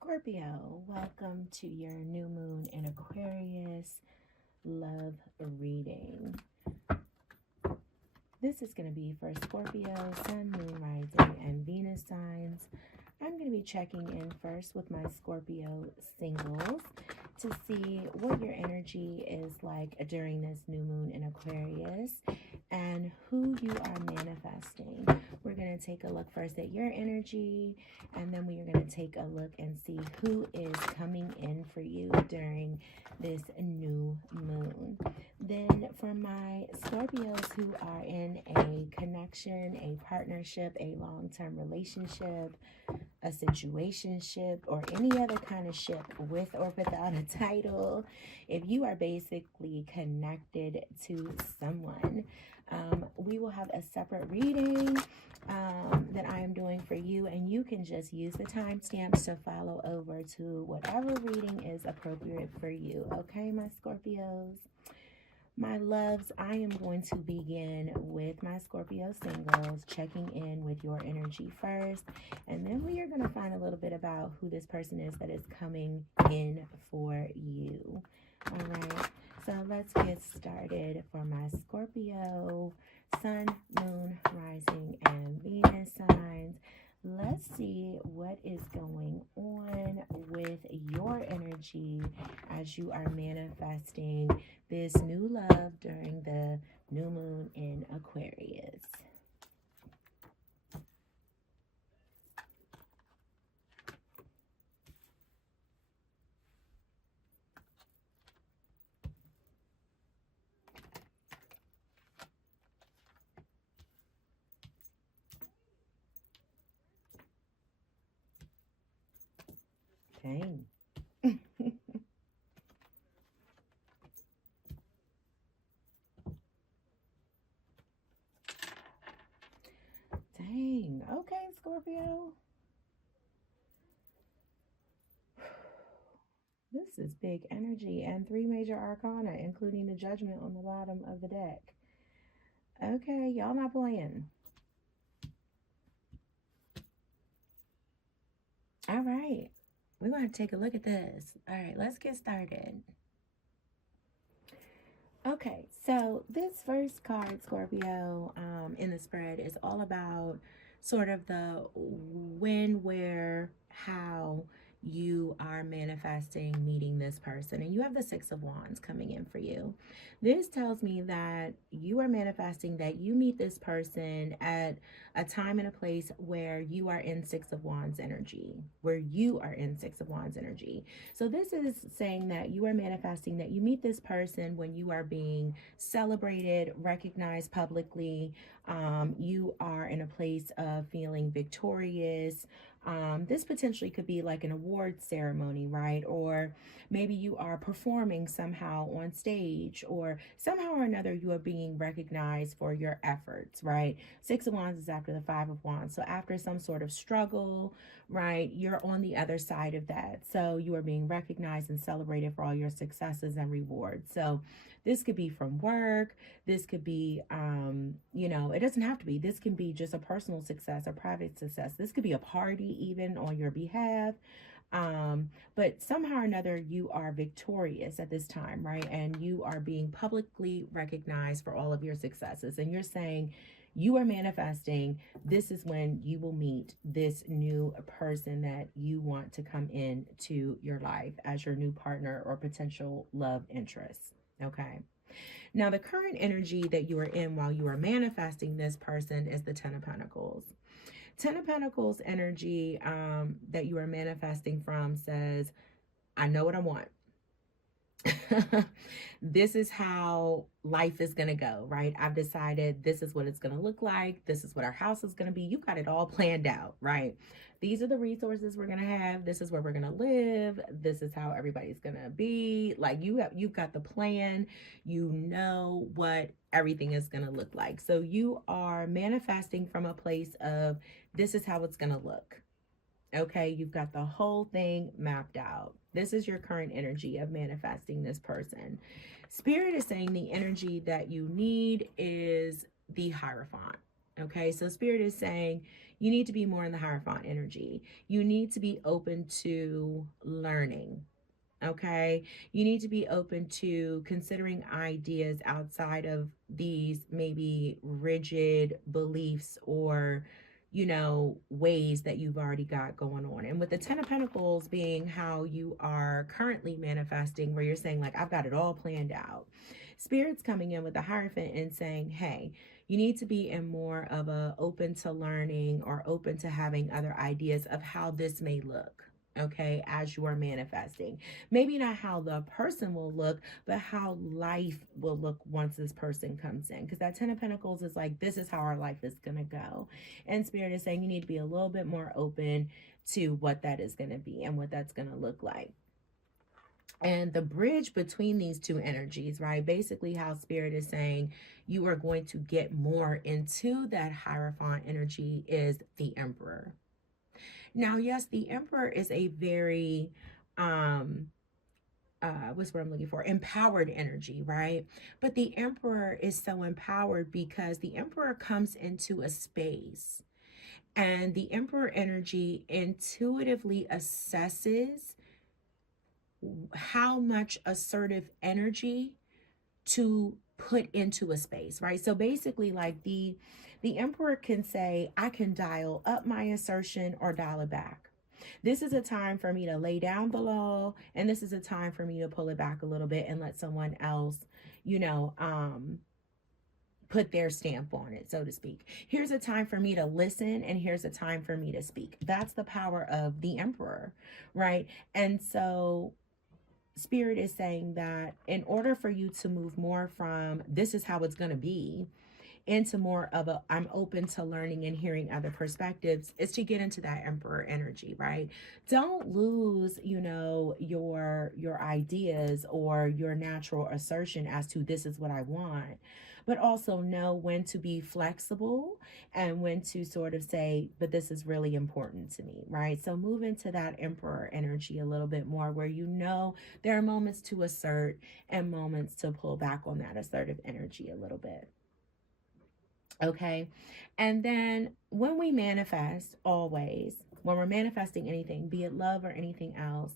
Scorpio, welcome to your new moon in Aquarius love reading. This is going to be for Scorpio, Sun, Moon, Rising, and Venus signs. I'm going to be checking in first with my Scorpio singles to see what your energy is like during this new moon in Aquarius and who you are manifesting. We're going to take a look first at your energy, and then we are going to take a look and see who is coming in for you during this new moon. Then for my Scorpios who are in a connection, a partnership, a long-term relationship, a situationship, or any other kind of ship with or without a title, if you are basically connected to someone, we will have a separate reading that I am doing for you, and you can just use the timestamps to follow over to whatever reading is appropriate for you. Okay, my Scorpios? My loves, I am going to begin with my Scorpio singles, checking in with your energy first, and then we are going to find a little bit about who this person is that is coming in for you. All right, so let's get started for my Scorpio, Sun, Moon, Rising, and Venus signs. Let's see what is going on with your energy as you are manifesting this new love during the new moon in Aquarius. Dang. Dang. Okay, Scorpio. This is big energy and three major arcana, including the judgment on the bottom of the deck. Okay, y'all not playing. All right. We're going to take a look at this. All right, let's get started. Okay, so this first card, Scorpio, in the spread is all about sort of the when, where, how you are manifesting meeting this person. And you have the Six of Wands coming in for you. This tells me that you are manifesting that you meet this person at a time and a place where you are in Six of Wands energy, So this is saying that you are manifesting that you meet this person when you are being celebrated, recognized publicly. You are in a place of feeling victorious. This potentially could be like an award ceremony, right? Or maybe you are performing somehow on stage, or somehow or another you are being recognized for your efforts, right? Six of Wands is after the Five of Wands. So after some sort of struggle, right, you're on the other side of that. So you are being recognized and celebrated for all your successes and rewards. So this could be from work. This could be, it doesn't have to be. This can be just a personal success or private success. This could be a party even on your behalf. But somehow or another, you are victorious at this time, right? And you are being publicly recognized for all of your successes. And you're saying, you are manifesting, this is when you will meet this new person that you want to come into your life as your new partner or potential love interest. Okay. Now, the current energy that you are in while you are manifesting this person is the Ten of Pentacles. Ten of Pentacles energy that you are manifesting from says, I know what I want. This is how life is going to go, right? I've decided this is what it's going to look like. This is what our house is going to be. You got it all planned out, right? These are the resources we're going to have. This is where we're going to live. This is how everybody's going to be. Like you've got the plan. You know what everything is going to look like. So you are manifesting from a place of this is how it's going to look. Okay, you've got the whole thing mapped out. This is your current energy of manifesting this person. Spirit is saying the energy that you need is the Hierophant. Okay, so Spirit is saying you need to be more in the Hierophant energy. You need to be open to learning. Okay, you need to be open to considering ideas outside of these maybe rigid beliefs or, you know, ways that you've already got going on. And with the Ten of Pentacles being how you are currently manifesting, where you're saying, like, I've got it all planned out. Spirit's coming in with the Hierophant and saying, hey, you need to be in more of a open to learning or open to having other ideas of how this may look. Okay, as you are manifesting, maybe not how the person will look, but how life will look once this person comes in. Because that Ten of Pentacles is like, this is how our life is going to go. And Spirit is saying you need to be a little bit more open to what that is going to be and what that's going to look like. And the bridge between these two energies, right? Basically, how Spirit is saying you are going to get more into that Hierophant energy is the Emperor. Now, yes, the Emperor is a very, what's what I'm looking for? Empowered energy, right? But the Emperor is so empowered because the Emperor comes into a space and the Emperor energy intuitively assesses how much assertive energy to put into a space, right? So basically, like the Emperor can say, I can dial up my assertion or dial it back. This is a time for me to lay down the law, and this is a time for me to pull it back a little bit and let someone else, you know, put their stamp on it, so to speak. Here's a time for me to listen, and here's a time for me to speak. That's the power of the Emperor, right? And so Spirit is saying that in order for you to move more from this is how it's going to be into more of a I'm open to learning and hearing other perspectives is to get into that Emperor energy, right? Don't lose, you know, your ideas or your natural assertion as to this is what I want, but also know when to be flexible and when to sort of say, but this is really important to me, right? So move into that Emperor energy a little bit more where you know there are moments to assert and moments to pull back on that assertive energy a little bit. Okay. And then when we manifest, always, when we're manifesting anything, be it love or anything else,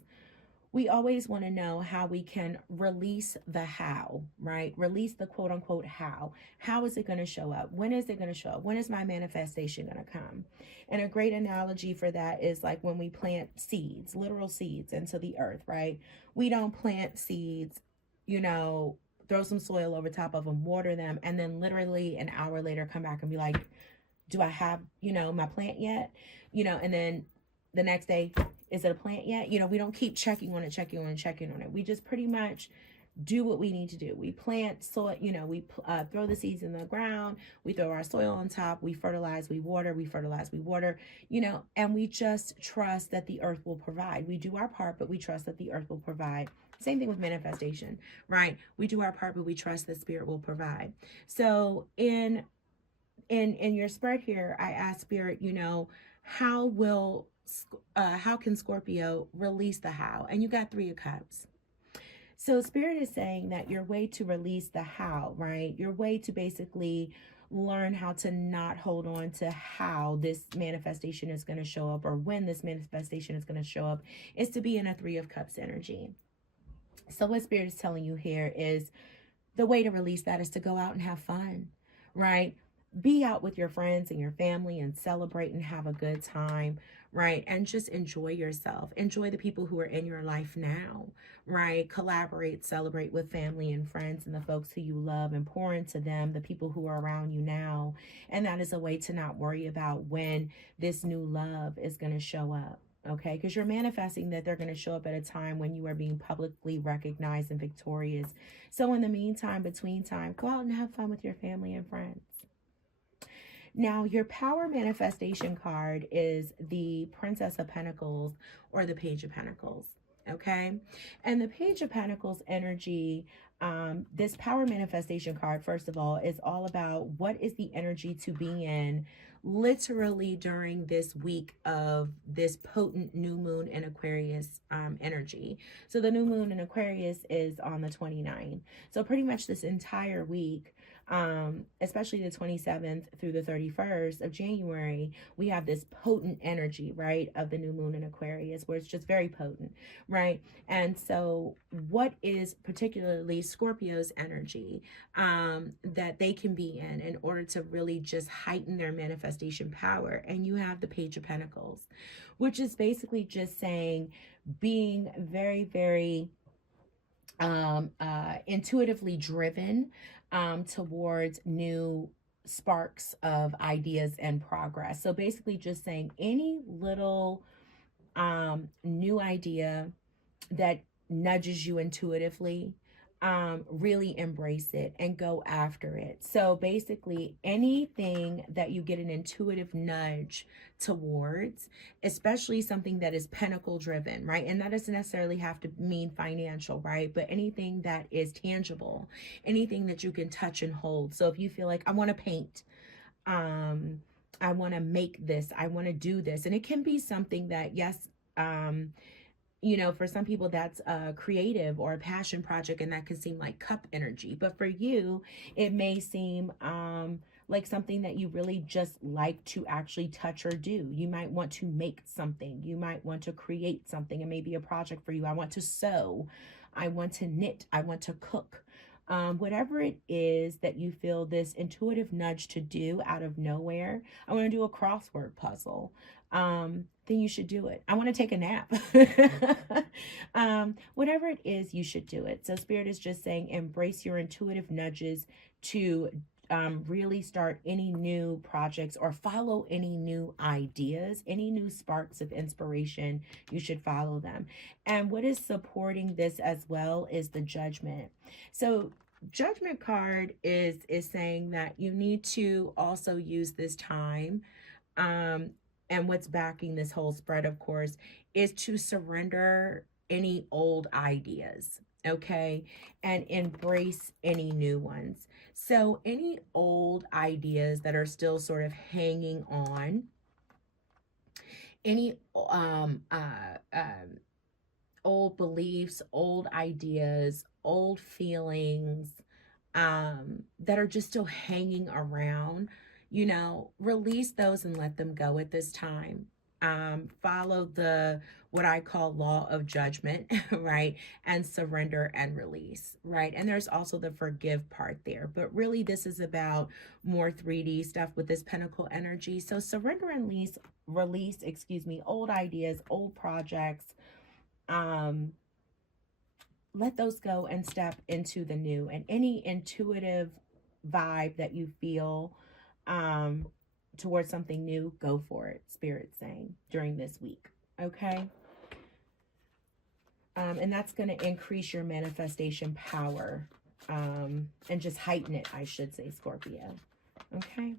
we always want to know how we can release the how, right? Release the quote unquote how. How is it going to show up? When is it going to show up? When is my manifestation going to come? And a great analogy for that is like when we plant seeds, literal seeds into the earth, right? We don't plant seeds, you know, throw some soil over top of them, water them, and then literally an hour later come back and be like, do I have, you know, my plant yet? You know, and then the next day, is it a plant yet? You know, we don't keep checking on it. We just pretty much do what we need to do. We plant soil, you know, we throw the seeds in the ground, we throw our soil on top, we fertilize, we water, you know, and we just trust that the earth will provide. We do our part, but we trust that the earth will provide. Same thing with manifestation, right? We do our part, but we trust that Spirit will provide. So in your spread here, I asked Spirit, you know, how can Scorpio release the how? And you got 3 of Cups. So Spirit is saying that your way to release the how, right? Your way to basically learn how to not hold on to how this manifestation is going to show up or when this manifestation is going to show up is to be in a 3 of Cups energy. So what Spirit is telling you here is the way to release that is to go out and have fun, right? Be out with your friends and your family and celebrate and have a good time, right? And just enjoy yourself. Enjoy the people who are in your life now, right? Collaborate, celebrate with family and friends and the folks who you love and pour into them, the people who are around you now. And that is a way to not worry about when this new love is going to show up. Okay, because you're manifesting that they're going to show up at a time when you are being publicly recognized and victorious. So in the meantime, between time, go out and have fun with your family and friends. Now, your power manifestation card is the Princess of Pentacles or the Page of Pentacles. Okay, and the Page of Pentacles energy, this power manifestation card, first of all, is all about what is the energy to be in literally during this week of this potent new moon in Aquarius energy. So the new moon in Aquarius is on the 29th. So pretty much this entire week, especially the 27th through the 31st of January, we have this potent energy, right, of the new moon in Aquarius, where it's just very potent, right? And so what is particularly Scorpio's energy that they can be in order to really just heighten their manifestation power? And you have the Page of Pentacles, which is basically just saying being very, very intuitively driven towards new sparks of ideas and progress. So basically just saying any little new idea that nudges you intuitively, really embrace it and go after it. So basically anything that you get an intuitive nudge towards, especially something that is pentacle driven, right? And that doesn't necessarily have to mean financial, right? But anything that is tangible, anything that you can touch and hold. So if you feel like I want to paint, I want to make this, I want to do this. And it can be something that, yes, you know, for some people that's a creative or a passion project, and that can seem like cup energy. But for you, it may seem like something that you really just like to actually touch or do. You might want to make something. You might want to create something. It may be a project for you. I want to sew. I want to knit. I want to cook. Whatever it is that you feel this intuitive nudge to do out of nowhere. I want to do a crossword puzzle. Then you should do it. I want to take a nap. Whatever it is, you should do it. So Spirit is just saying, embrace your intuitive nudges to really start any new projects or follow any new ideas, any new sparks of inspiration. You should follow them. And what is supporting this as well is the Judgment. So Judgment card is saying that you need to also use this time, and what's backing this whole spread, of course, is to surrender any old ideas, okay, and embrace any new ones. So any old ideas that are still sort of hanging on, any old beliefs, old ideas, old feelings that are just still hanging around, you know, release those and let them go at this time. Follow the what I call law of judgment, right? And surrender and release, right? And there's also the forgive part there. But really, this is about more 3D stuff with this pentacle energy. So surrender and release, excuse me, old ideas, old projects. Let those go and step into the new. And any intuitive vibe that you feel towards something new, go for it, Spirit's saying, during this week, okay? And that's going to increase your manifestation power and just heighten it, I should say, Scorpio, okay?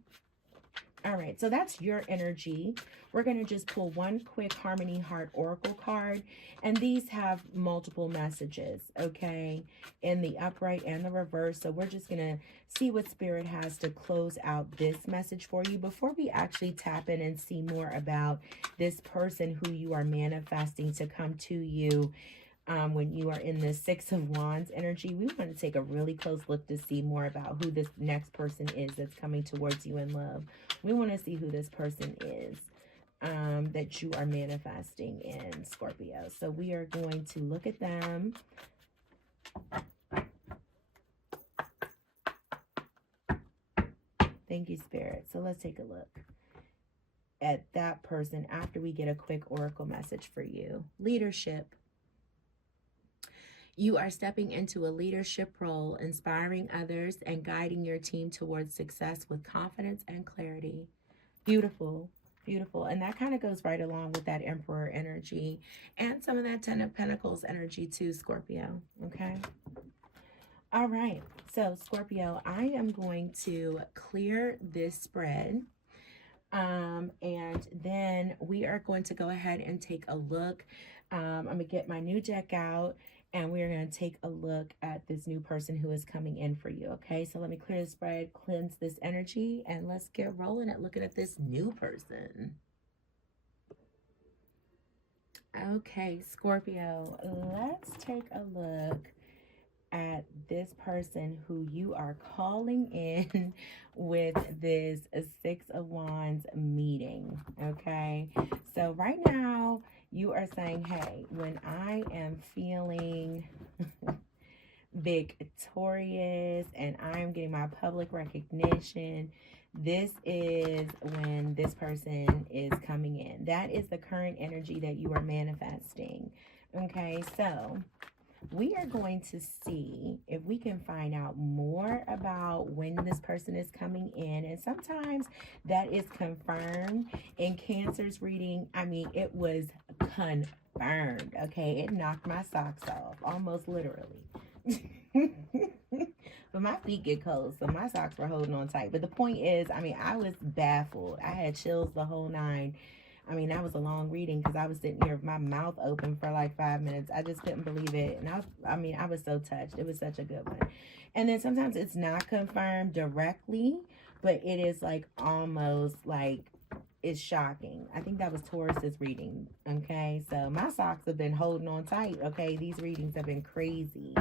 All right, so that's your energy. We're going to just pull one quick Harmony Heart Oracle card, and these have multiple messages, okay, in the upright and the reverse. So we're just going to see what Spirit has to close out this message for you before we actually tap in and see more about this person who you are manifesting to come to you. When you are in the Six of Wands energy, we want to take a really close look to see more about who this next person is that's coming towards you in love. We want to see who this person is that you are manifesting in, Scorpio. So we are going to look at them. Thank you, Spirit. So let's take a look at that person after we get a quick oracle message for you. Leadership. You are stepping into a leadership role, inspiring others and guiding your team towards success with confidence and clarity. Beautiful, beautiful. And that kind of goes right along with that Emperor energy and some of that Ten of Pentacles energy too, Scorpio. Okay. All right. So, Scorpio, I am going to clear this spread. And then we are going to go ahead and take a look. I'm going to get my new deck out. And we're going to take a look at this new person who is coming in for you, okay? So let me clear the spread, cleanse this energy, and let's get rolling at looking at this new person. Okay, Scorpio, let's take a look at this person who you are calling in with this Six of Wands meeting, okay? So right now, you are saying, hey, when I am feeling victorious and I'm getting my public recognition, this is when this person is coming in. That is the current energy that you are manifesting. Okay, so we are going to see if we can find out more about when this person is coming in. And sometimes that is confirmed. In Cancer's reading, I mean, it was confirmed. Okay, it knocked my socks off, almost literally. But my feet get cold, so my socks were holding on tight. But the point is, I mean, I was baffled. I had chills the whole nine. I mean, that was a long reading because I was sitting here with my mouth open for like 5 minutes. I just couldn't believe it. And I was so touched. It was such a good one. And then sometimes it's not confirmed directly, but it is like almost like it's shocking. I think that was Taurus's reading. Okay, so my socks have been holding on tight. Okay, these readings have been crazy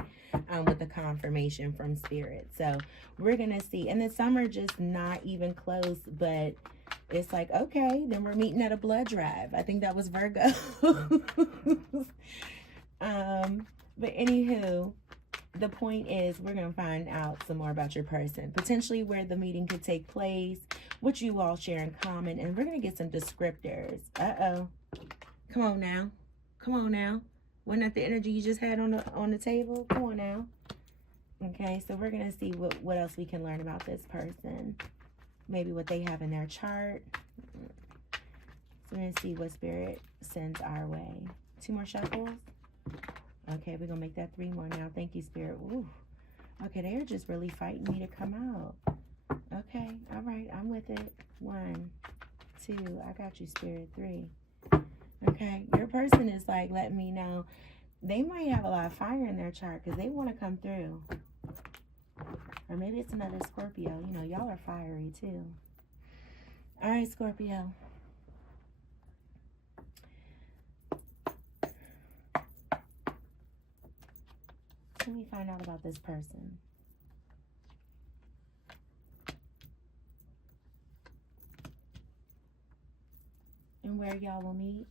with the confirmation from Spirit. So we're gonna see. And then some are just not even close, but it's like, okay, then we're meeting at a blood drive. I think that was Virgo. But anywho, the point is we're going to find out some more about your person, potentially where the meeting could take place, what you all share in common, and we're going to get some descriptors. Uh-oh. Come on now. Come on now. Wasn't that the energy you just had on the table? Come on now. Okay, so we're going to see what else we can learn about this person. Maybe what they have in their chart. So we're going to see what Spirit sends our way. 2 more shuffles. Okay, we're going to make that 3 more now. Thank you, Spirit. Ooh. Okay, they're just really fighting me to come out. Okay, all right, I'm with it. 1, 2, I got you, Spirit. 3. Okay, your person is like letting me know they might have a lot of fire in their chart because they want to come through. Or maybe it's another Scorpio. You know, y'all are fiery too. All right, Scorpio. Let me find out about this person. And where y'all will meet.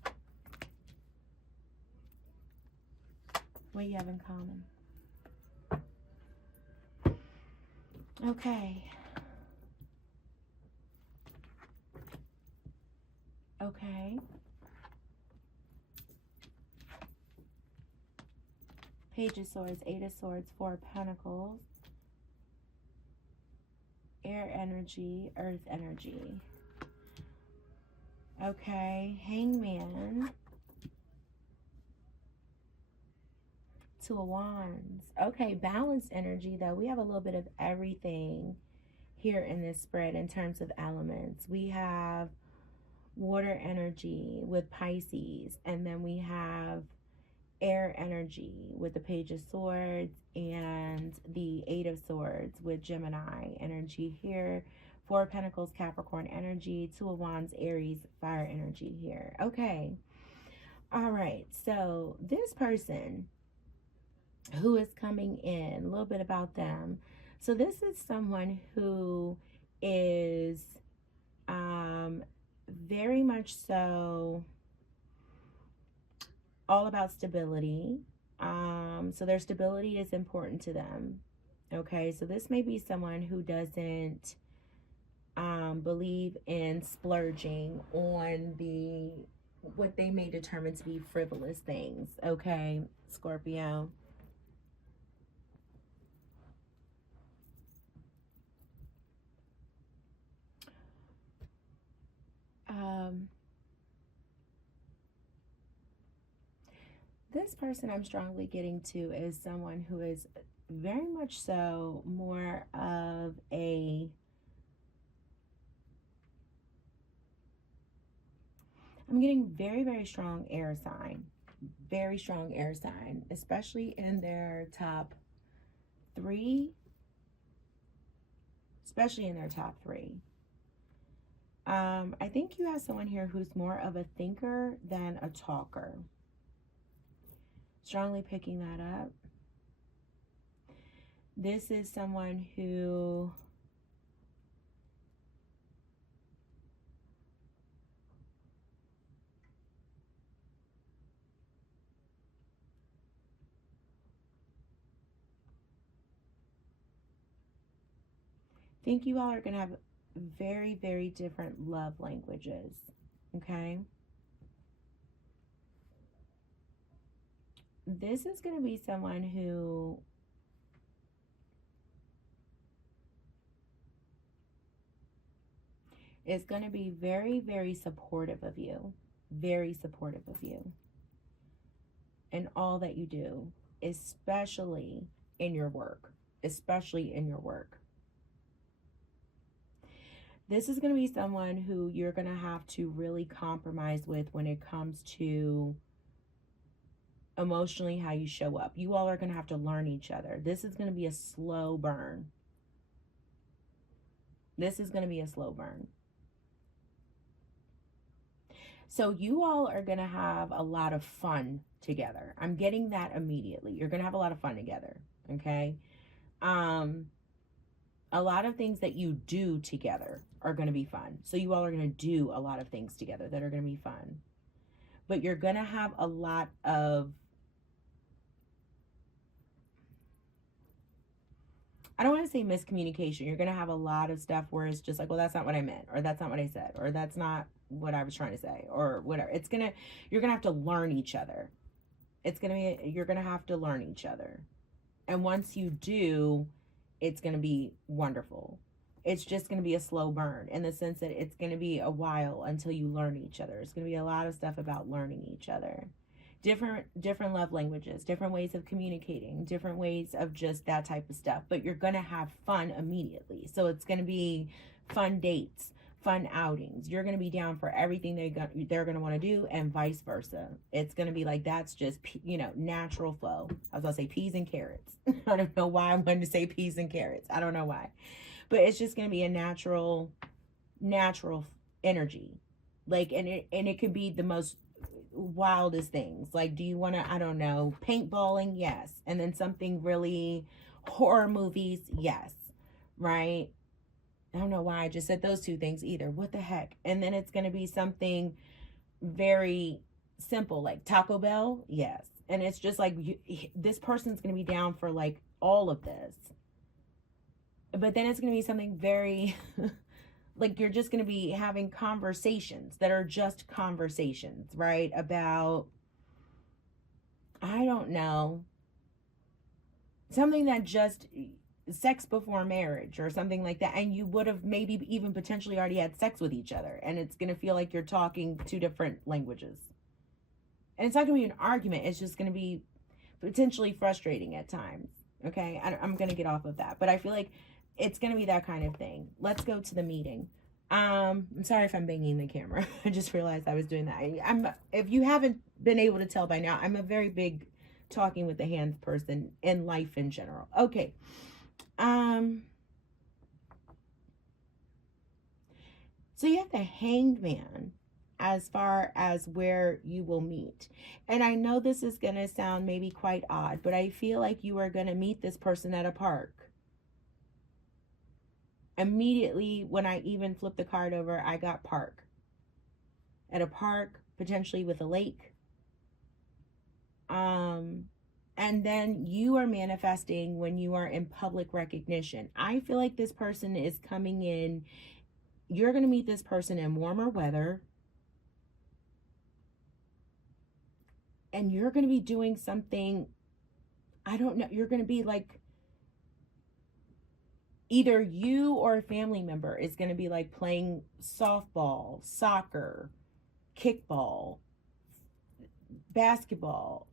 What you have in common. Okay. Okay. Page of Swords, 8 of Swords, 4 of Pentacles. Air energy, earth energy. Okay. Hangman. 2 of Wands. Okay, balanced energy though. We have a little bit of everything here in this spread in terms of elements. We have water energy with Pisces, and then we have air energy with the Page of Swords and the 8 of Swords with Gemini energy here. 4 of Pentacles, Capricorn energy. 2 of Wands, Aries, fire energy here. Okay. All right. So this person who is coming in, a little bit about them. So this is someone who is very much so all about stability. So their stability is important to them. Okay, so this may be someone who doesn't believe in splurging on what they may determine to be frivolous things. Okay, Scorpio. This person I'm strongly getting to is someone who is very much so more of a I'm getting very, very strong air sign. Very strong air sign, especially in their top 3. Especially in their top 3. I think you have someone here who's more of a thinker than a talker. Strongly picking that up. This is someone who think you all are going to have very, very different love languages. Okay. This is going to be someone who is going to be very, very supportive of you. Very supportive of you in all that you do, especially in your work. Especially in your work. This is going to be someone who you're going to have to really compromise with when it comes to emotionally how you show up. You all are going to have to learn each other. This is going to be a slow burn. This is going to be a slow burn. So you all are going to have a lot of fun together. I'm getting that immediately. You're going to have a lot of fun together. Okay. A lot of things that you do together are going to be fun. So you all are going to do a lot of things together that are going to be fun. But you're going to have a lot of, I don't want to say miscommunication. You're going to have a lot of stuff where it's just like, well, that's not what I meant, or that's not what I said, or that's not what I was trying to say, or whatever. You're going to have to learn each other. You're going to have to learn each other. And once you do, it's going to be wonderful. It's just going to be a slow burn in the sense that it's going to be a while until you learn each other. It's going to be a lot of stuff about learning each other. Different love languages, different ways of communicating, different ways of just that type of stuff. But you're going to have fun immediately. So it's going to be fun dates, fun outings. You're going to be down for everything they're going to want to do, and vice versa. It's going to be like, that's just, natural flow. I was going to say peas and carrots. I don't know why I wanted to say peas and carrots. I don't know why. But it's just going to be a natural energy. Like, and it could be the most wildest things. Like, do you want to, I don't know, paintballing? Yes. And then something really horror movies? Yes. Right? I don't know why I just said those two things either. What the heck? And then it's going to be something very simple, like Taco Bell. Yes. And it's just like, this person's going to be down for like all of this. But then it's going to be something very, like, you're just going to be having conversations that are just conversations, right? About, I don't know, something that just, sex before marriage or something like that, and you would have maybe even potentially already had sex with each other, and it's going to feel like you're talking two different languages. And it's not going to be an argument. It's just going to be potentially frustrating at times. Okay, I'm going to get off of that, but I feel like it's going to be that kind of thing. Let's go to the meeting. I'm sorry if I'm banging the camera. I just realized I was doing that. If you haven't been able to tell by now, I'm a very big talking with the hands person in life in general. Okay. So you have the Hanged Man as far as where you will meet. And I know this is going to sound maybe quite odd, but I feel like you are going to meet this person at a park. Immediately when I even flipped the card over, I got park. At a park, potentially with a lake. And then you are manifesting when you are in public recognition. I feel like this person is coming in. You're going to meet this person in warmer weather. And you're going to be doing something, I don't know, you're going to be like, either you or a family member is going to be like playing softball, soccer, kickball, basketball,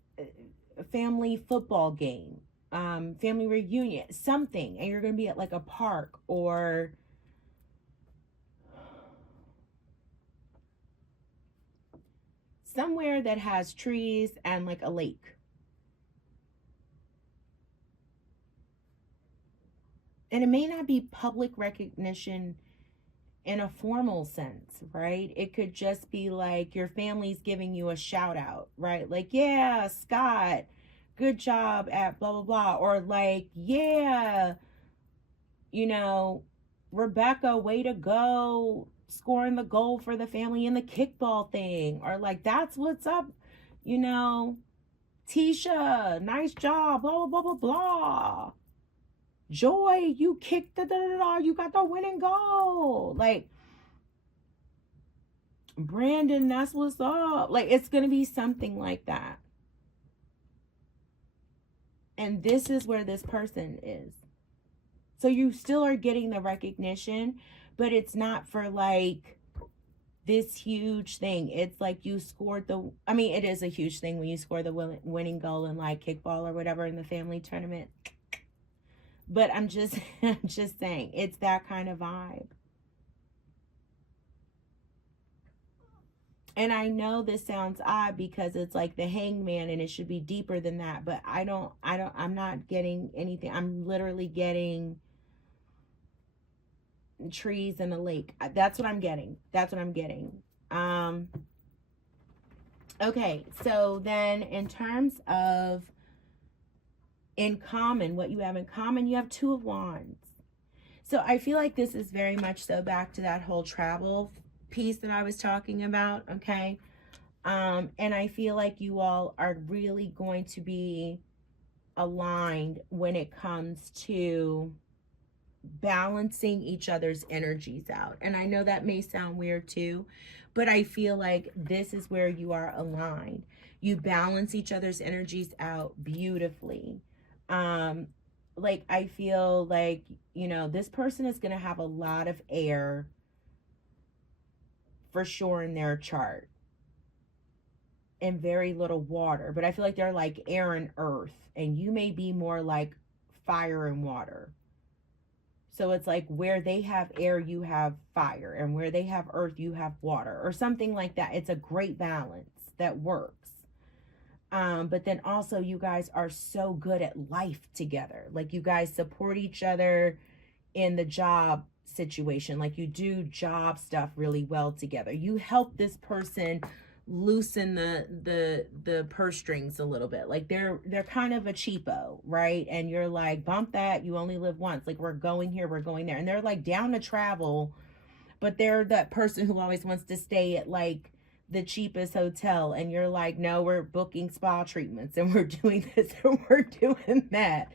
a family football game, family reunion, something. And you're going to be at like a park or somewhere that has trees and like a lake. And it may not be public recognition in a formal sense, right? It could just be like your family's giving you a shout out, right? Like, yeah, Scott, good job at blah, blah, blah. Or like, yeah, you know, Rebecca, way to go, scoring the goal for the family in the kickball thing. Or like, that's what's up, you know, Tisha, nice job, blah, blah, blah, blah, blah. Joy, you kicked the da-da-da, you got the winning goal. Like, Brandon, that's what's up. Like, it's going to be something like that. And this is where this person is. So you still are getting the recognition, but it's not for like this huge thing. It's like you scored the, I mean, it is a huge thing when you score the winning goal in like kickball or whatever in the family tournament. But I'm just saying, it's that kind of vibe. And I know this sounds odd because it's like the hangman and it should be deeper than that, but I'm not getting anything. I'm literally getting trees and a lake. That's what I'm getting. That's what I'm getting. Okay, so then in terms of in common, what you have in common, you have Two of Wands. So I feel like this is very much so back to that whole travel piece that I was talking about, okay? And I feel like you all are really going to be aligned when it comes to balancing each other's energies out. And I know that may sound weird too, but I feel like this is where you are aligned. You balance each other's energies out beautifully. Like, I feel like, you know, this person is going to have a lot of air for sure in their chart and very little water, but I feel like they're like air and earth, and you may be more like fire and water. So it's like where they have air, you have fire, and where they have earth, you have water, or something like that. It's a great balance that works. But then also you guys are so good at life together. Like, you guys support each other in the job situation. Like, you do job stuff really well together. You help this person loosen the purse strings a little bit. Like, they're kind of a cheapo, right? And you're like, bump that, you only live once. Like, we're going here, we're going there. And they're like down to travel, but they're that person who always wants to stay at like the cheapest hotel, and you're like, no, we're booking spa treatments and we're doing this and we're doing that.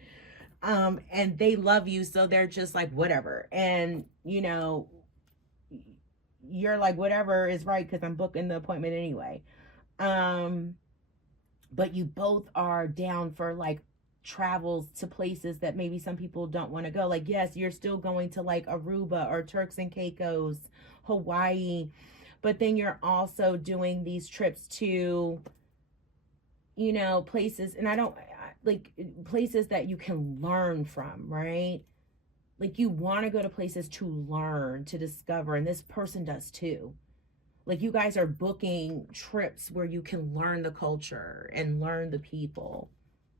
And they love you, so they're just like, whatever. And you know, you're like, whatever is right, because I'm booking the appointment anyway. But you both are down for like travels to places that maybe some people don't want to go. Like, yes, you're still going to like Aruba or Turks and Caicos, Hawaii, but then you're also doing these trips to, you know, places, and I don't like places that you can learn from, right? Like, you want to go to places to learn, to discover, and this person does too. Like, you guys are booking trips where you can learn the culture and learn the people,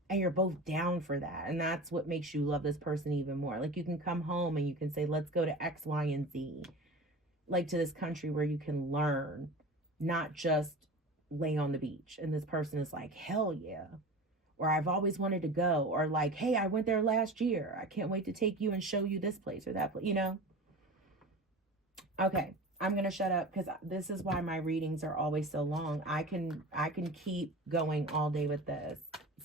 and you're both down for that. And that's what makes you love this person even more. Like, you can come home and you can say, let's go to X, Y, and Z, like to this country where you can learn, not just lay on the beach. And this person is like, hell yeah. Or I've always wanted to go. Or like, hey, I went there last year, I can't wait to take you and show you this place or that place, you know? Okay, I'm going to shut up because this is why my readings are always so long. I can keep going all day with this.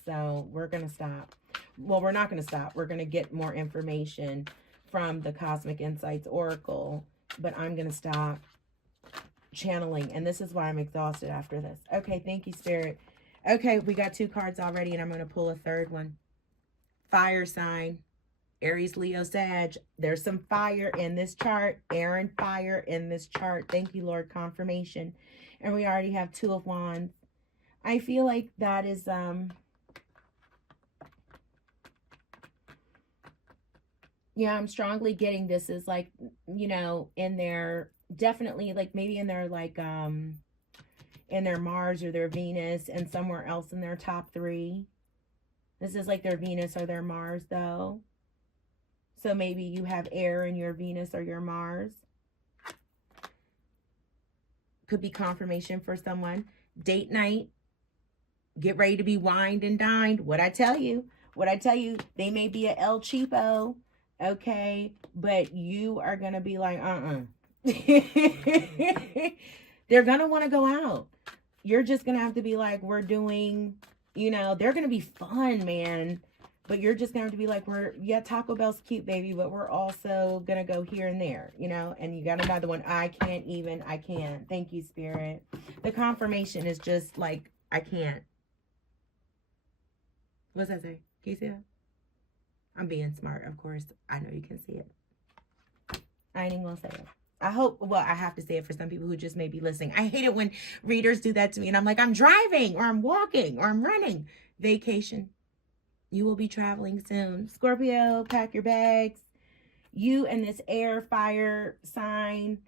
So we're going to stop. Well, we're not going to stop. We're going to get more information from the Cosmic Insights Oracle, but I'm going to stop channeling. And this is why I'm exhausted after this. Okay, thank you, Spirit. Okay, we got 2 cards already, and I'm going to pull a third one. Fire sign. Aries, Leo, Sag. There's some fire in this chart. Air and fire in this chart. Thank you, Lord. Confirmation. And we already have 2 of Wands. I feel like that is, yeah, I'm strongly getting this is like, you know, in their, definitely like maybe in their like, in their Mars or their Venus, and somewhere else in their top 3. This is like their Venus or their Mars though. So maybe you have air in your Venus or your Mars. Could be confirmation for someone. Date night. Get ready to be wined and dined. What I tell you, they may be a El Cheapo, okay, but you are going to be like, They're going to want to go out. You're just going to have to be like, we're doing, you know, they're going to be fun, man. But you're just going to have to be like, yeah, Taco Bell's cute, baby, but we're also going to go here and there, you know, and you got another one. I can't. Thank you, Spirit. The confirmation is just like, I can't. What's that say? Can you see that? I'm being smart, of course. I know you can see it. I ain't even gonna say it. I hope, well, I have to say it for some people who just may be listening. I hate it when readers do that to me and I'm like, I'm driving or I'm walking or I'm running. Vacation. You will be traveling soon. Scorpio, pack your bags. You and this air, fire sign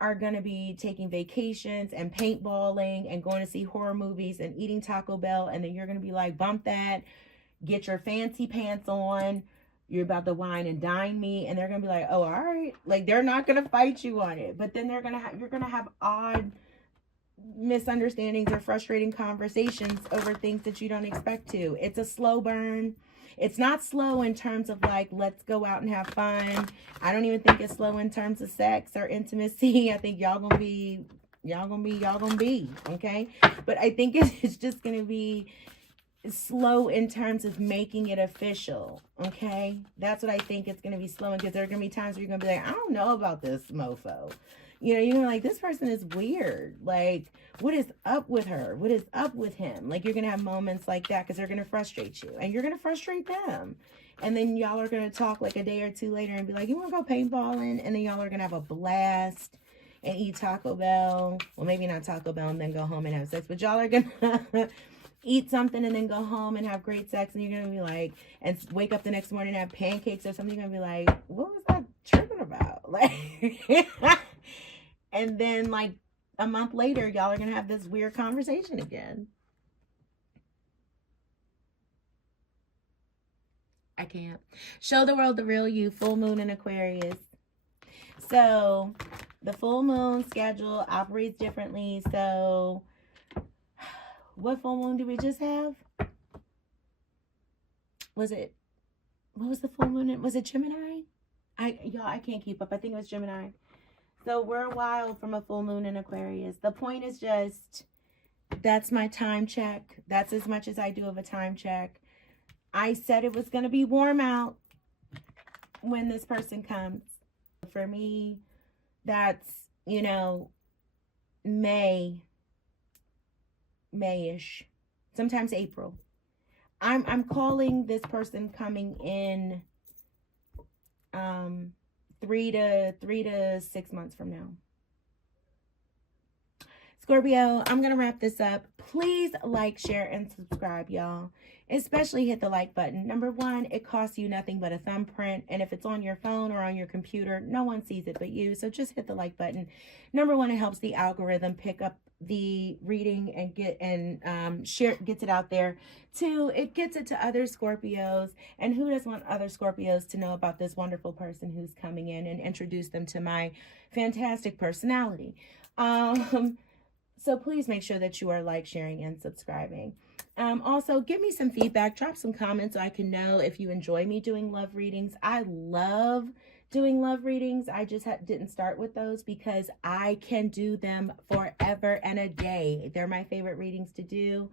are going to be taking vacations and paintballing and going to see horror movies and eating Taco Bell. And then you're going to be like, bump that. Get your fancy pants on. You're about to wine and dine me. And they're going to be like, oh, all right. Like, they're not going to fight you on it. But then you're going to have odd misunderstandings or frustrating conversations over things that you don't expect to. It's a slow burn. It's not slow in terms of like, let's go out and have fun. I don't even think it's slow in terms of sex or intimacy. I think y'all gonna be, okay? But I think it's just gonna be slow in terms of making it official, okay? That's what I think it's gonna be slow, because there are gonna be times where you're gonna be like, I don't know about this mofo. You know, you're like, this person is weird. Like, what is up with her? What is up with him? Like, you're going to have moments like that because they're going to frustrate you. And you're going to frustrate them. And then y'all are going to talk like a day or two later and be like, you want to go paintballing? And then y'all are going to have a blast and eat Taco Bell. Well, maybe not Taco Bell and then go home and have sex. But y'all are going to eat something and then go home and have great sex. And you're going to be like, and wake up the next morning and have pancakes or something. You're going to be like, what was I tripping about? Like... And then, like, a month later, y'all are going to have this weird conversation again. I can't. Show the world the real you. Full moon in Aquarius. So, the full moon schedule operates differently. So, what full moon did we just have? What was the full moon? Was it Gemini? I can't keep up. I think it was Gemini. So we're a while from a full moon in Aquarius. The point is just, that's my time check. That's as much as I do of a time check. I said it was going to be warm out when this person comes. For me, that's, you know, May-ish. Sometimes April. I'm calling this person coming in 3 to 6 months from now. Scorpio, I'm going to wrap this up. Please like, share, and subscribe, y'all. Especially hit the like button. Number one, it costs you nothing but a thumbprint. And if it's on your phone or on your computer, no one sees it but you. So just hit the like button. Number one, it helps the algorithm pick up the reading and gets it out there. Two, it gets it to other Scorpios. And who doesn't want other Scorpios to know about this wonderful person who's coming in, and introduce them to my fantastic personality? So please make sure that you are like, sharing, and subscribing. Also, give me some feedback. Drop some comments so I can know if you enjoy me doing love readings. I love doing love readings. I just didn't start with those because I can do them forever and a day. They're my favorite readings to do.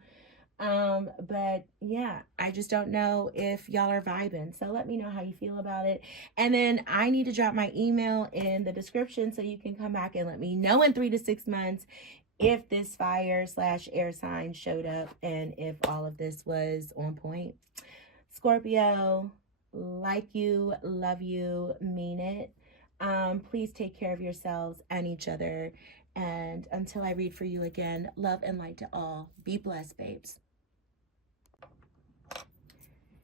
But yeah, I just don't know if y'all are vibing. So let me know how you feel about it. And then I need to drop my email in the description so you can come back and let me know in 3 to 6 months if this fire/air sign showed up and if all of this was on point. Scorpio, like you, love you, mean it. Please take care of yourselves and each other. And until I read for you again, love and light to all. Be blessed, babes.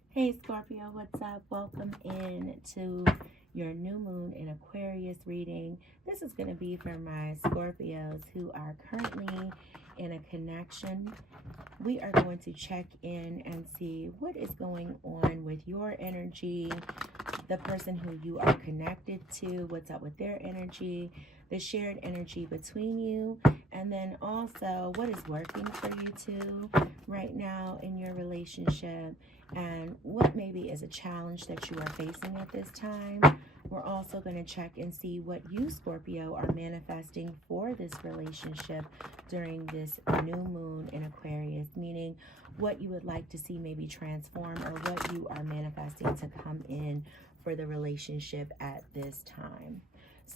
Hey Scorpio, what's up? Welcome in to your new moon in Aquarius reading. This is going to be for my Scorpios who are currently in a connection. We are going to check in and see what is going on with your energy, the person who you are connected to, what's up with their energy, the shared energy between you, and And then also, what is working for you two right now in your relationship, and what maybe is a challenge that you are facing at this time. We're also going to check and see what you, Scorpio, are manifesting for this relationship during this new moon in Aquarius, meaning what you would like to see maybe transform, or what you are manifesting to come in for the relationship at this time.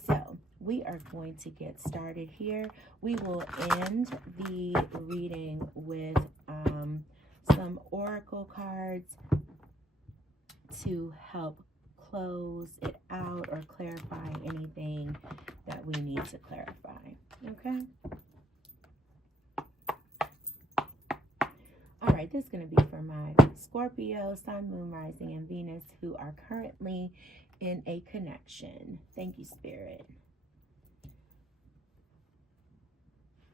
So we are going to get started here. We will end the reading with some oracle cards to help close it out or clarify anything that we need to clarify. Okay? All right, this is going to be for my Scorpio, Sun, Moon, Rising, and Venus who are currently in a connection. Thank you, Spirit.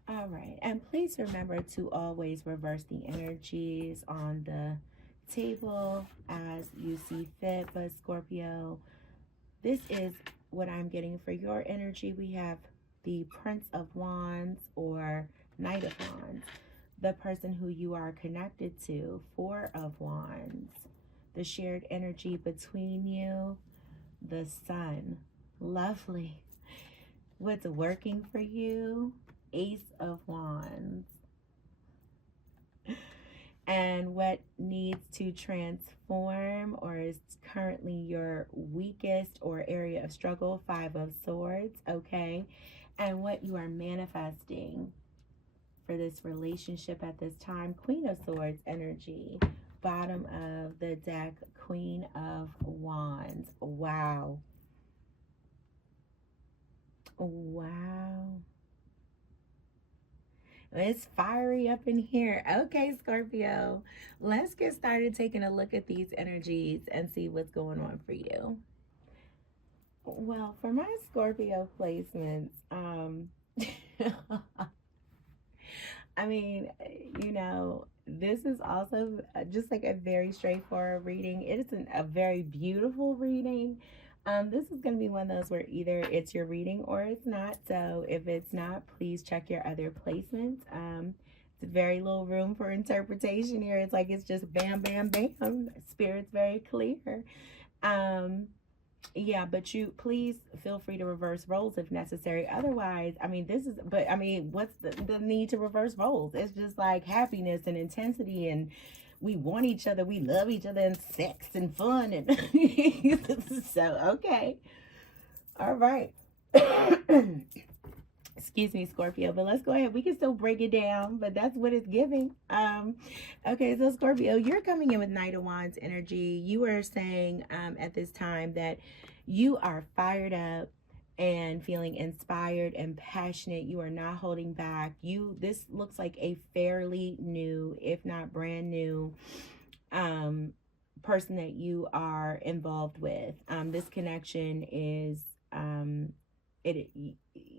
All right, and please remember to always reverse the energies on the table as you see fit. But Scorpio, this is what I'm getting for your energy. We have the Prince of Wands or Knight of Wands, the person who you are connected to, Four of Wands, the shared energy between you, the Sun, lovely. What's working for you, Ace of Wands. And what needs to transform or is currently your weakest or area of struggle, Five of Swords, okay? And what you are manifesting for this relationship at this time, Queen of Swords energy. Bottom of the deck, Queen of Wands. Wow. Wow. It's fiery up in here. Okay, Scorpio, let's get started taking a look at these energies and see what's going on for you. Well, for my Scorpio placements, I mean, you know, this is also just like a very straightforward reading. It is a very beautiful reading. This is going to be one of those where either it's your reading or it's not. So if it's not, please check your other placements. It's very little room for interpretation here. It's like it's just bam, bam, bam. Spirit's very clear. Yeah, but you please feel free to reverse roles if necessary. Otherwise, I mean, what's the need to reverse roles? It's just like happiness and intensity, and we want each other, we love each other, and sex and fun, and so okay, all right. Excuse me, Scorpio, but let's go ahead. We can still break it down, but that's what it's giving. Okay, so Scorpio, you're coming in with Knight of Wands energy. You are saying at this time that you are fired up and feeling inspired and passionate. You are not holding back. This looks like a fairly new, if not brand new, person that you are involved with. This connection is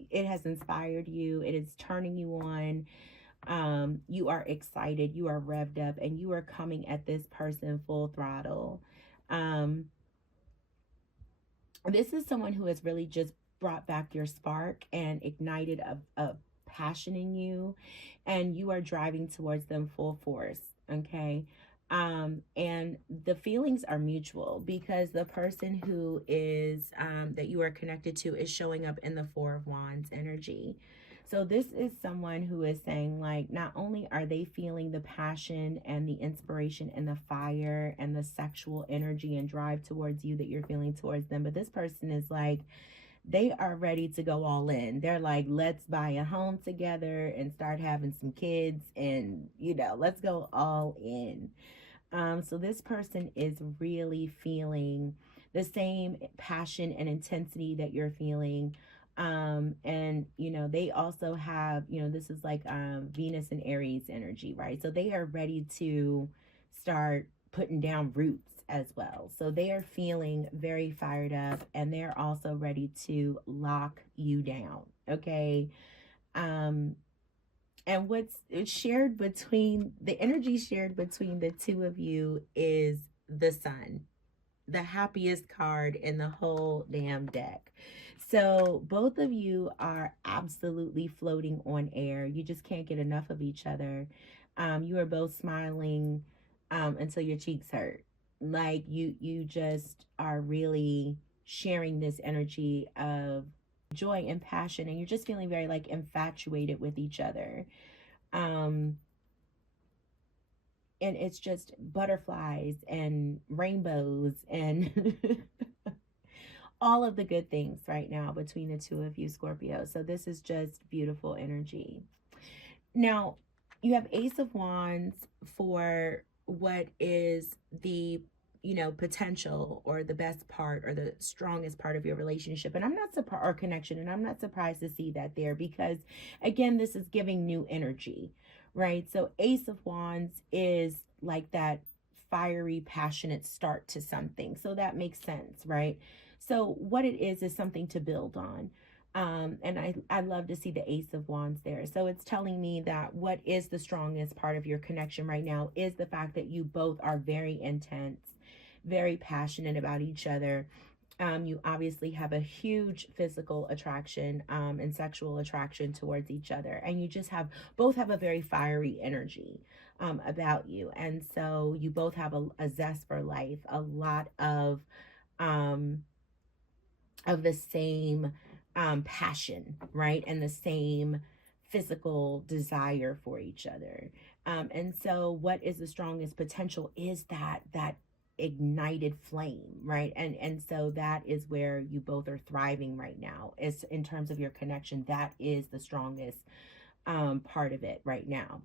it has inspired you. It is turning you on. You are excited, you are revved up, and you are coming at this person full throttle. This is someone who has really just brought back your spark and ignited a passion in you, and you are driving towards them full force, okay? And the feelings are mutual because the person who is that you are connected to is showing up in the Four of Wands energy. So this is someone who is saying, like, not only are they feeling the passion and the inspiration and the fire and the sexual energy and drive towards you that you're feeling towards them, but this person is like, they are ready to go all in. They're like, let's buy a home together and start having some kids, and, you know, let's go all in. So this person is really feeling the same passion and intensity that you're feeling. And, you know, they also have, you know, this is like Venus and Aries energy, right? So they are ready to start putting down roots as well. So they are feeling very fired up, and they're also ready to lock you down, okay? And what's shared between, the energy shared between the two of you is the Sun, the happiest card in the whole damn deck. So both of you are absolutely floating on air. You just can't get enough of each other. You are both smiling until your cheeks hurt. Like you just are really sharing this energy of joy and passion, and you're just feeling very like infatuated with each other. Um, and it's just butterflies and rainbows and all of the good things right now between the two of you, Scorpio. So this is just beautiful energy. Now, you have Ace of Wands for what is the potential or the best part or the strongest part of your relationship. And I'm not surprised, or connection, and I'm not surprised to see that there, because again, this is giving new energy, right? So Ace of Wands is like that fiery, passionate start to something. So that makes sense, right? So what it is something to build on. And I love to see the Ace of Wands there. So it's telling me that what is the strongest part of your connection right now is the fact that you both are very intense, very passionate about each other. You obviously have a huge physical attraction and sexual attraction towards each other. And you just both have a very fiery energy about you. And so you both have a zest for life, a lot of the same passion, right? And the same physical desire for each other. And so what is the strongest potential is that ignited flame, right? And so that is where you both are thriving right now. Is in terms of your connection, that is the strongest part of it right now.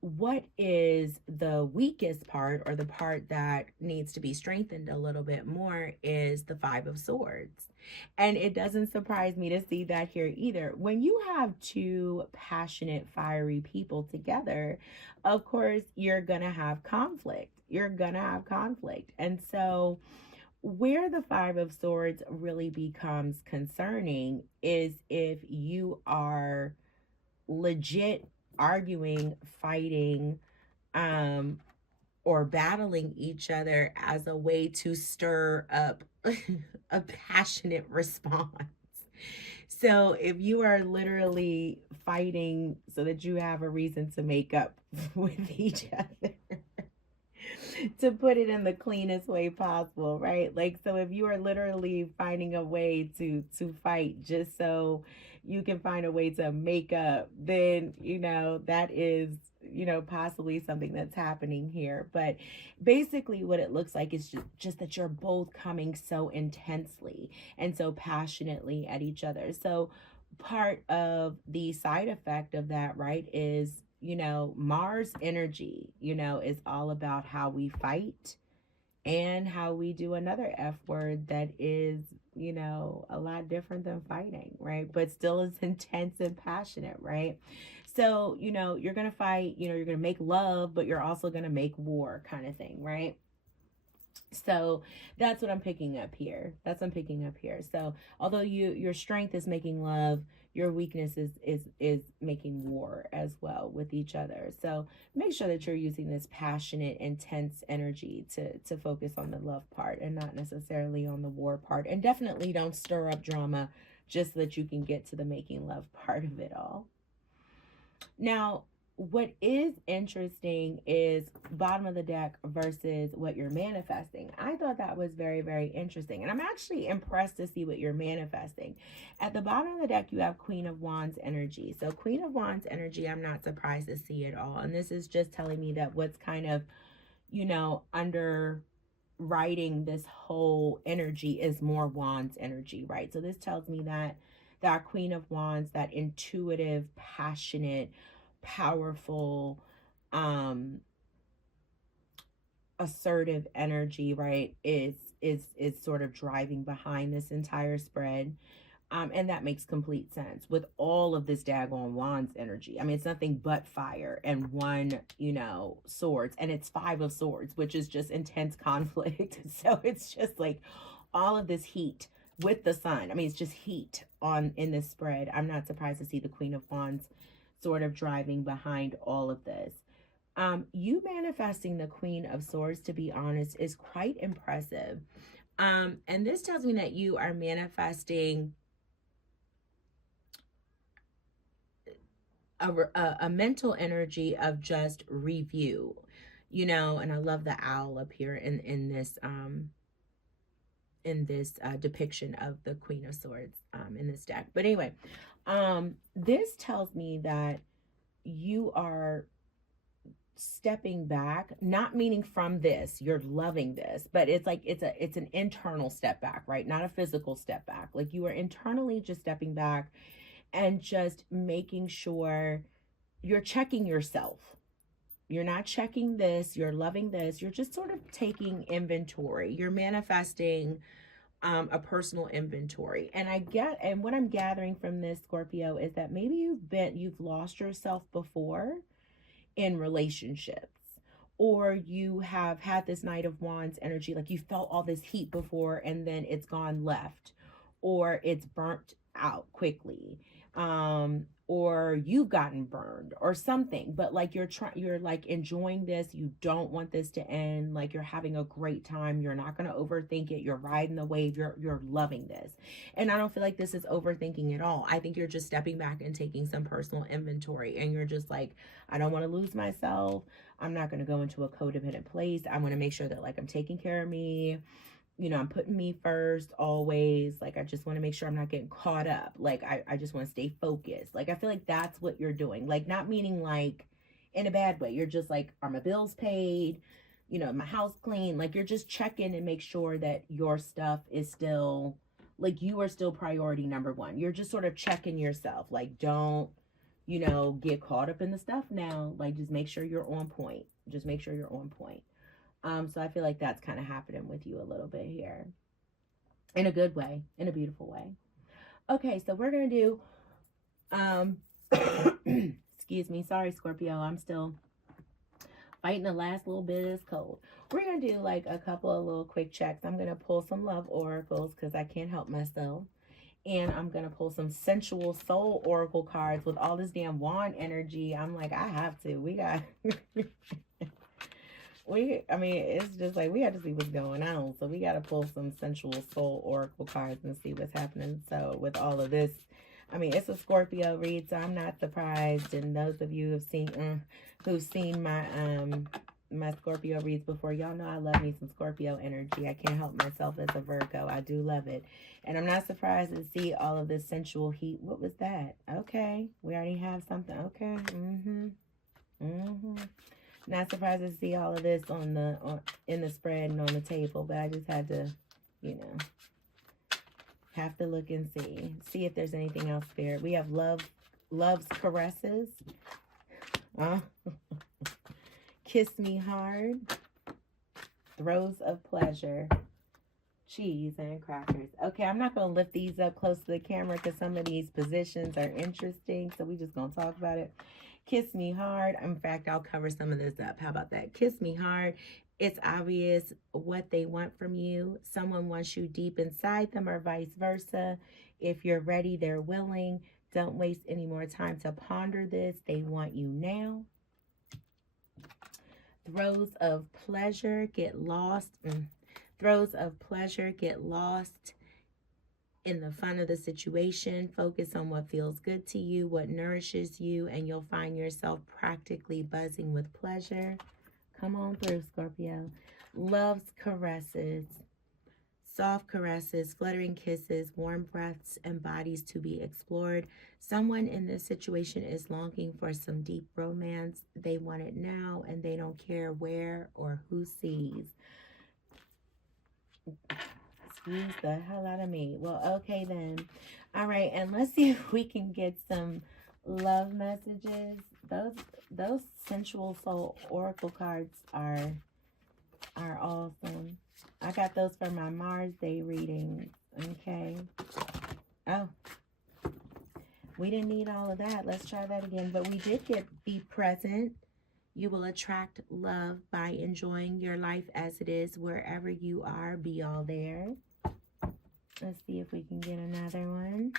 What is the weakest part, or the part that needs to be strengthened a little bit more, is the Five of Swords. And it doesn't surprise me to see that here either. When you have two passionate, fiery people together, of course, you're going to have conflict. You're going to have conflict. And so where the Five of Swords really becomes concerning is if you are legit arguing, fighting, or battling each other as a way to stir up a passionate response. So if you are literally fighting so that you have a reason to make up with each other, to put it in the cleanest way possible, right? Like, so if you are literally finding a way to fight just so you can find a way to make up, then that is possibly something that's happening here. But basically what it looks like is just that you're both coming so intensely and so passionately at each other. So part of the side effect of that, right, is Mars energy, is all about how we fight and how we do another F word that is, a lot different than fighting, right? But still is intense and passionate, right? So, you're going to fight, you're going to make love, but you're also going to make war, kind of thing, right? So that's what I'm picking up here. So although your strength is making love, your weakness is making war as well with each other. So make sure that you're using this passionate, intense energy to focus on the love part and not necessarily on the war part. And definitely don't stir up drama just so that you can get to the making love part of it all. Now, what is interesting is bottom of the deck versus what you're manifesting. I thought that was very, very interesting. And I'm actually impressed to see what you're manifesting. At the bottom of the deck, you have Queen of Wands energy. So Queen of Wands energy, I'm not surprised to see it all. And this is just telling me that what's kind of, underwriting this whole energy is more Wands energy, right? So this tells me that that Queen of Wands, that intuitive, passionate, powerful, assertive energy, right, is sort of driving behind this entire spread. And that makes complete sense with all of this daggone Wands energy. I mean, it's nothing but fire and one, swords, and it's Five of Swords, which is just intense conflict. So it's just like all of this heat with the sun. I mean, it's just heat in this spread. I'm not surprised to see the Queen of Wands sort of driving behind all of this. You manifesting the Queen of Swords, to be honest, is quite impressive. And this tells me that you are manifesting a mental energy of just review, you know. And I love the owl up here in this depiction of the Queen of Swords in this deck. But anyway, this tells me that you are stepping back, not meaning from this, you're loving this, but it's like it's an internal step back, right? Not a physical step back. Like you are internally just stepping back and just making sure you're checking yourself. You're not checking this, you're loving this, you're just sort of taking inventory. You're manifesting a personal inventory. And what I'm gathering from this, Scorpio, is that maybe you've lost yourself before in relationships, or you have had this Knight of Wands energy, like you felt all this heat before and then it's gone left, or it's burnt out quickly, or you've gotten burned or something. But like you're like enjoying this, you don't want this to end, like you're having a great time, you're not going to overthink it, you're riding the wave, you're loving this. And I don't feel like this is overthinking at all. I think you're just stepping back and taking some personal inventory, and you're just like, I don't want to lose myself, I'm not going to go into a codependent place, I'm going to make sure that like I'm taking care of me, you know, I'm putting me first always. Like, I just want to make sure I'm not getting caught up. Like, I just want to stay focused. Like, I feel like that's what you're doing. Like, not meaning like in a bad way. You're just like, are my bills paid? You know, my house clean? Like, you're just checking and make sure that your stuff is still, like, you are still priority number one. You're just sort of checking yourself. Like, don't, you know, get caught up in the stuff now. Like, just make sure you're on point. Just make sure you're on point. So I feel like that's kind of happening with you a little bit here. In a good way. In a beautiful way. Okay, so we're going to do... excuse me. Sorry, Scorpio. I'm still fighting the last little bit of this cold. We're going to do like a couple of little quick checks. I'm going to pull some love oracles because I can't help myself. And I'm going to pull some sensual soul oracle cards with all this damn wand energy. I'm like, I have to. We got... I mean, it's just like we got to see what's going on. So we got to pull some sensual soul oracle cards and see what's happening. So with all of this, I mean, it's a Scorpio read, so I'm not surprised. And those of you who've seen my my Scorpio reads before, y'all know I love me some Scorpio energy. I can't help myself as a Virgo. I do love it. And I'm not surprised to see all of this sensual heat. What was that? Okay, we already have something. Okay. Not surprised to see all of this in the spread and on the table, but I just had to, you know, have to look and see if there's anything else, Spirit. We have love's caresses, kiss me hard, throes of pleasure, cheese and crackers. Okay, I'm not gonna lift these up close to the camera because some of these positions are interesting, so we just gonna talk about it. Kiss me hard. In fact, I'll cover some of this up. How about that? Kiss me hard. It's obvious what they want from you. Someone wants you deep inside them, or vice versa. If you're ready, they're willing. Don't waste any more time to ponder this. They want you now. Throes of pleasure, get lost. Throes of pleasure, get lost in the fun of the situation. Focus on what feels good to you, what nourishes you, and you'll find yourself practically buzzing with pleasure. Come on through, Scorpio. Love's caresses, soft caresses, fluttering kisses, warm breaths, and bodies to be explored. Someone in this situation is longing for some deep romance. They want it now, and they don't care where or who sees. Excuse the hell out of me. Well, okay then. All right, and let's see if we can get some love messages. Those sensual soul oracle cards are awesome. I got those for my Mars Day reading. Okay. Oh, we didn't need all of that. Let's try that again. But we did get be present. You will attract love by enjoying your life as it is wherever you are. Be all there. Let's see if we can get another one.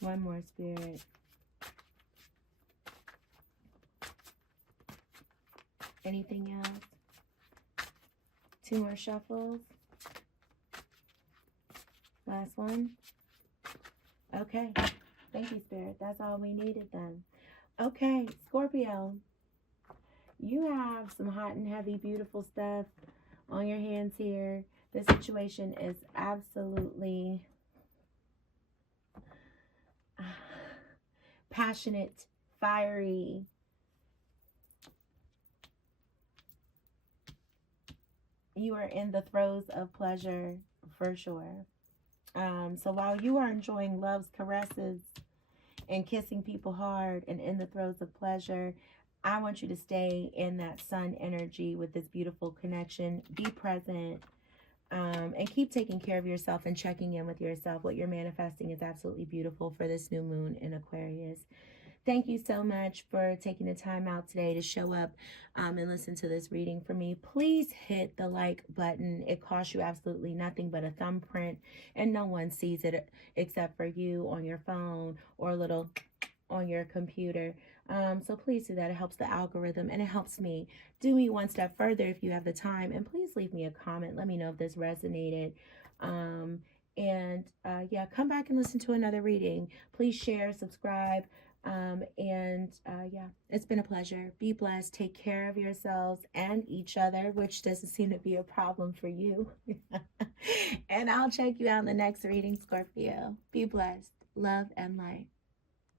One more, Spirit. Anything else? 2 more shuffles. Last one. Okay. Thank you, Spirit. That's all we needed then. Okay, Scorpio. You have some hot and heavy, beautiful stuff on your hands here. The situation is absolutely passionate, fiery. You are in the throes of pleasure for sure. So while you are enjoying love's caresses and kissing people hard and in the throes of pleasure, I want you to stay in that sun energy with this beautiful connection. Be present, and keep taking care of yourself and checking in with yourself. What you're manifesting is absolutely beautiful for this new moon in Aquarius. Thank you so much for taking the time out today to show up and listen to this reading for me. Please hit the like button. It costs you absolutely nothing but a thumbprint, and no one sees it except for you on your phone or a little on your computer. So please do that. It helps the algorithm and it helps me. Do me one step further if you have the time, and please leave me a comment. Let me know if this resonated. Yeah, come back and listen to another reading. Please share, subscribe. Yeah, it's been a pleasure. Be blessed. Take care of yourselves and each other, which doesn't seem to be a problem for you. And I'll check you out in the next reading, Scorpio. Be blessed. Love and light.